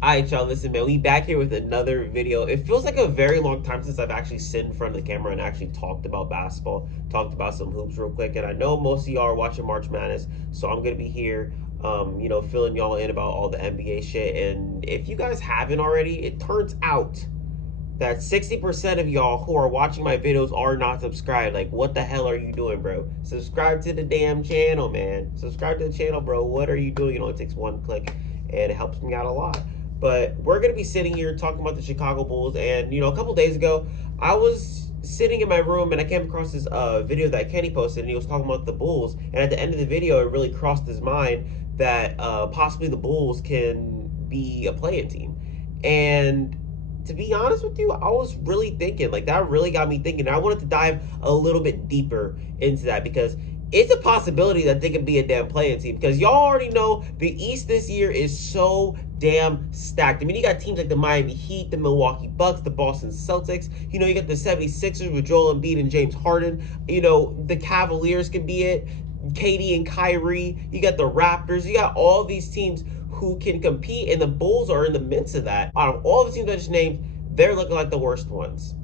Alright, y'all, listen, man, we back here with another video. It feels like a very long time since I've actually sit in front of the camera and actually talked about basketball, talked about some hoops real quick. And I know most of y'all are watching March Madness, so I'm gonna be here, filling y'all in about all the NBA shit. And if you guys haven't already, it turns out that 60% of y'all who are watching my videos are not subscribed. Like, what the hell are you doing, bro? Subscribe to the damn channel, man. Subscribe to the channel, bro. What are you doing? It only takes one click, and it helps me out a lot. But we're going to be sitting here talking about the Chicago Bulls. And, a couple days ago, I was sitting in my room, and I came across this video that Kenny posted, and he was talking about the Bulls. And at the end of the video, it really crossed his mind that possibly the Bulls can be a play-in team. And to be honest with you, I was really thinking, like, that really got me thinking. I wanted to dive a little bit deeper into that because it's a possibility that they could be a damn playing team, because y'all already know the East this year is so damn stacked. I mean, you got teams like the Miami Heat, the Milwaukee Bucks, the Boston Celtics. You got the 76ers with Joel Embiid and James Harden. The Cavaliers can be it. KD and Kyrie. You got the Raptors. You got all these teams who can compete, and the Bulls are in the midst of that. Out of all the teams I just named, they're looking like the worst ones.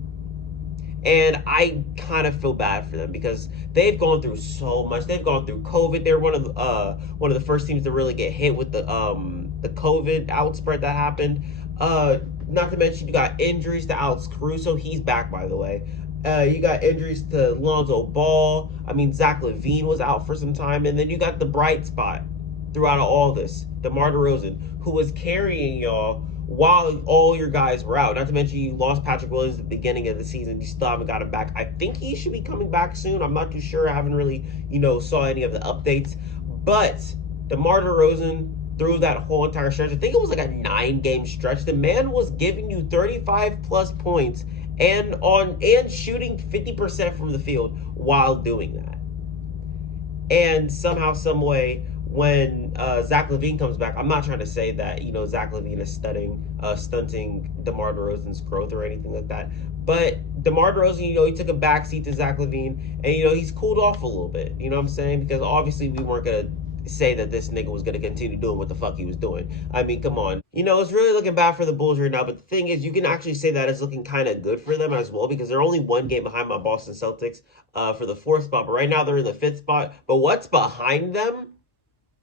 And I kind of feel bad for them because they've gone through so much. They've gone through COVID. They're one of the first teams to really get hit with the COVID outspread that happened. Not to mention you got injuries to Alex Caruso. He's back, by the way. You got injuries to Lonzo Ball. I mean, Zach LaVine was out for some time, and then you got the bright spot throughout all this, DeMar DeRozan, who was carrying y'all while all your guys were out. Not to mention you lost Patrick Williams at the beginning of the season. You still haven't got him back. I think he should be coming back soon. I'm not too sure. I haven't really, saw any of the updates. But DeMar DeRozan, through that whole entire stretch, I think it was like a 9-game stretch, the man was giving you 35 plus points and shooting 50% from the field while doing that. And somehow, some way, when Zach LaVine comes back, I'm not trying to say that Zach LaVine is stunting DeMar DeRozan's growth or anything like that. But DeMar DeRozan, he took a backseat to Zach LaVine, and he's cooled off a little bit. You know what I'm saying? Because obviously we weren't gonna say that this nigga was gonna continue doing what the fuck he was doing. I mean, come on. It's really looking bad for the Bulls right now. But the thing is, you can actually say that it's looking kind of good for them as well, because they're only one game behind my Boston Celtics for the 4th spot. But right now they're in the 5th spot. But what's behind them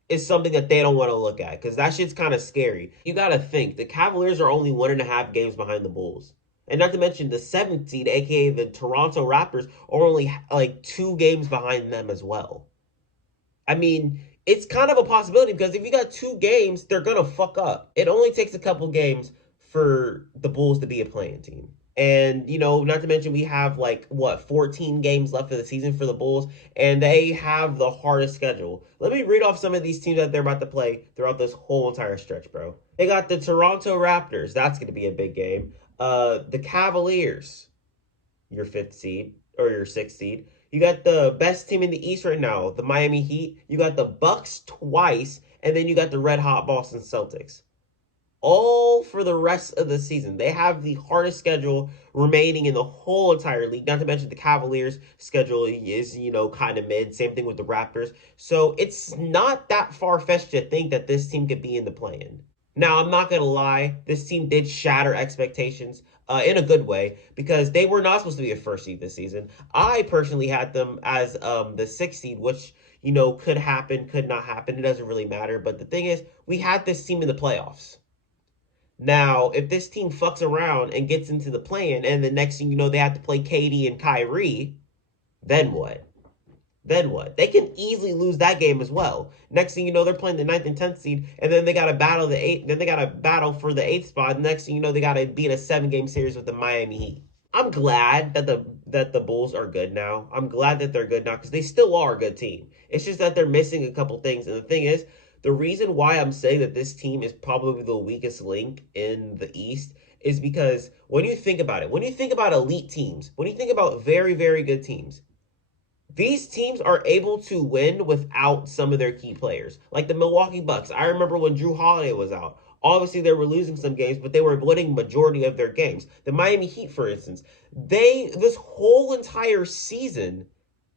is something that they don't want to look at, because that shit's kind of scary. You got to think, the Cavaliers are only 1.5 games behind the Bulls. And not to mention the 7th seed, aka the Toronto Raptors, are only like 2 games behind them as well. I mean, it's kind of a possibility, because if you got 2 games, they're going to fuck up. It only takes a couple games for the Bulls to be a playing team. And, not to mention we have 14 games left of the season for the Bulls, and they have the hardest schedule. Let me read off some of these teams that they're about to play throughout this whole entire stretch, bro. They got the Toronto Raptors. That's going to be a big game. The Cavaliers, your 5th seed, or your 6th seed. You got the best team in the East right now, the Miami Heat. You got the Bucks twice, and then you got the red hot Boston Celtics. All for the rest of the season. They have the hardest schedule remaining in the whole entire league. Not to mention the Cavaliers' schedule is, kind of mid. Same thing with the Raptors. So it's not that far-fetched to think that this team could be in the play-in. Now, I'm not going to lie. This team did shatter expectations in a good way, because they were not supposed to be a 1st seed this season. I personally had them as the 6th seed, which, could happen, could not happen. It doesn't really matter. But the thing is, we had this team in the playoffs. Now, if this team fucks around and gets into the play-in, and the next thing you know, they have to play KD and Kyrie, then what? Then what? They can easily lose that game as well. Next thing you know, they're playing the 9th and 10th seed, and then they got to battle the 8th. Then they got to battle for the 8th spot. Next thing you know, they got to be in a 7-game series with the Miami Heat. I'm glad that the Bulls are good now. I'm glad that they're good now, because they still are a good team. It's just that they're missing a couple things, and the thing is, the reason why I'm saying that this team is probably the weakest link in the East is because when you think about it, when you think about elite teams, when you think about very, very good teams, these teams are able to win without some of their key players. Like the Milwaukee Bucks. I remember when Drew Holiday was out. Obviously, they were losing some games, but they were winning majority of their games. The Miami Heat, for instance, this whole entire season,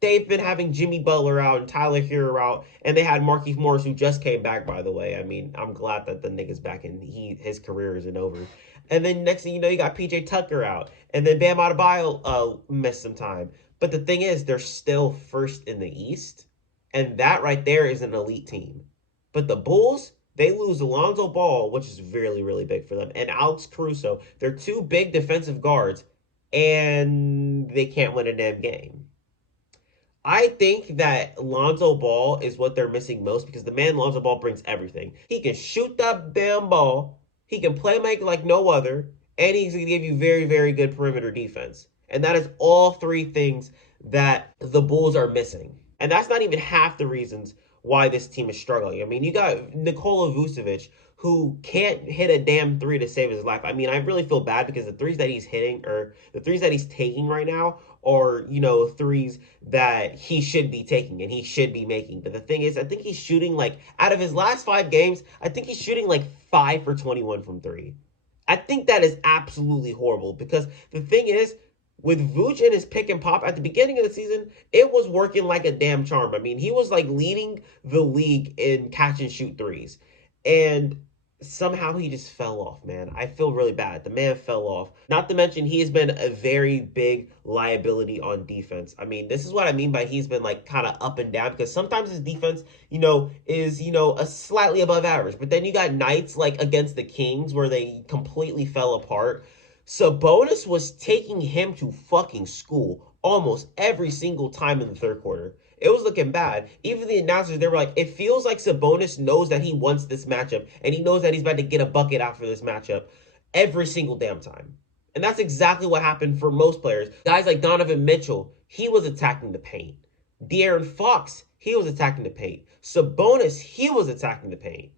they've been having Jimmy Butler out and Tyler Hero out, and they had Markieff Morris, who just came back, by the way. I mean, I'm glad that the nigga's back and his career isn't over. And then next thing you know, you got PJ Tucker out, and then Bam Adebayo missed some time. But the thing is, they're still first in the East, and that right there is an elite team. But the Bulls, they lose Alonzo Ball, which is really, really big for them, and Alex Caruso. They're two big defensive guards, and they can't win a damn game. I think that Lonzo Ball is what they're missing most because the man Lonzo Ball brings everything. He can shoot that damn ball, he can play make like no other, and he's going to give you very, very good perimeter defense. And that is all three things that the Bulls are missing. And that's not even half the reasons why this team is struggling. I mean, you got Nikola Vucevic, who can't hit a damn three to save his life. I mean, I really feel bad because the threes that he's hitting or the threes that he's taking right now are, threes that he should be taking and he should be making. But the thing is, I think he's shooting like out of his last 5 games, I think he's shooting like 5 for 21 from three. I think that is absolutely horrible because the thing is, with Vooch and his pick and pop at the beginning of the season, it was working like a damn charm. I mean, he was like leading the league in catch and shoot threes. And somehow he just fell off, man. I feel really bad. The man fell off. Not to mention, he has been a very big liability on defense. I mean, this is what I mean by he's been like kind of up and down because sometimes his defense, is, a slightly above average. But then you got nights like against the Kings where they completely fell apart. Sabonis was taking him to fucking school almost every single time in the third quarter. It was looking bad. Even the announcers, they were like, it feels like Sabonis knows that he wants this matchup, and he knows that he's about to get a bucket after this matchup every single damn time. And that's exactly what happened for most players. Guys like Donovan Mitchell, he was attacking the paint. De'Aaron Fox, he was attacking the paint. Sabonis, he was attacking the paint.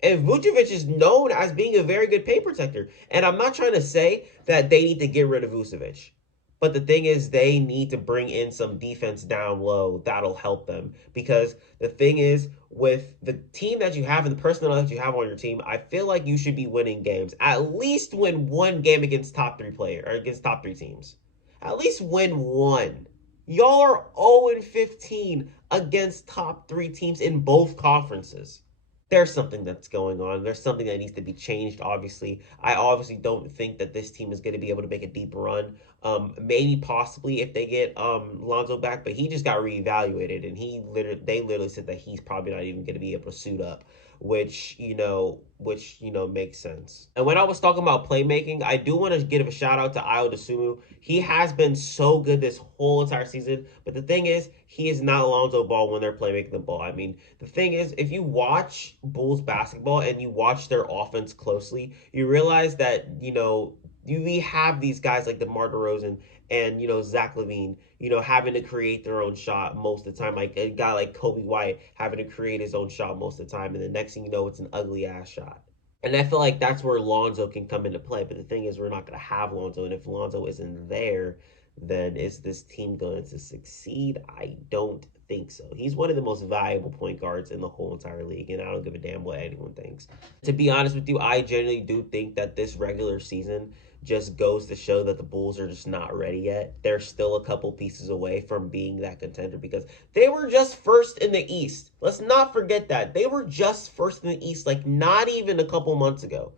And Vucevic is known as being a very good paint protector. And I'm not trying to say that they need to get rid of Vucevic. But the thing is, they need to bring in some defense down low. That'll help them. Because the thing is, with the team that you have and the personnel that you have on your team, I feel like you should be winning games. At least win one game against top three player or against top three teams. At least win one. Y'all are 0-15 against top three teams in both conferences. There's something that's going on. There's something that needs to be changed, obviously. I obviously don't think that this team is going to be able to make a deep run. Maybe possibly if they get Lonzo back, but he just got reevaluated and they literally said that he's probably not even going to be able to suit up, which makes sense. And when I was talking about playmaking, I do want to give a shout out to Ayo Dosunmu. He has been so good this whole entire season, but the thing is, he is not Alonzo Ball when they're playmaking the ball. I mean, the thing is, if you watch Bulls basketball and you watch their offense closely, you realize that, we have these guys like DeMar DeRozan and, Zach LaVine, having to create their own shot most of the time. Like a guy like Kobe White having to create his own shot most of the time. And the next thing you know, it's an ugly ass shot. And I feel like that's where Lonzo can come into play. But the thing is, we're not going to have Lonzo. And if Lonzo isn't there, then is this team going to succeed? I don't think so. He's one of the most valuable point guards in the whole entire league, and I don't give a damn what anyone thinks. To be honest with you, I genuinely do think that this regular season just goes to show that the Bulls are just not ready yet. They're still a couple pieces away from being that contender because they were just first in the East. Let's not forget that. They were just first in the East, like not even a couple months ago.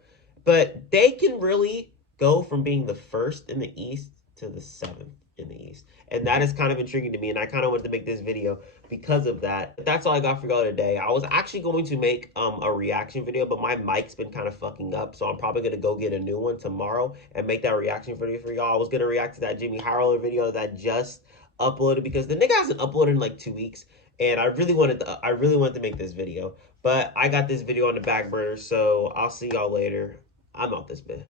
But they can really go from being the first in the East to the 7th in the East. And that is kind of intriguing to me, and I kind of wanted to make this video because of that. But that's all I got for y'all today. I was actually going to make a reaction video, but my mic's been kind of fucking up, so I'm probably going to go get a new one tomorrow and make that reaction video for y'all. I was going to react to that Jimmy Harrell video that just uploaded because the nigga hasn't uploaded in like 2 weeks, and I really wanted to make this video. But I got this video on the back burner, so I'll see y'all later. I'm out this bit.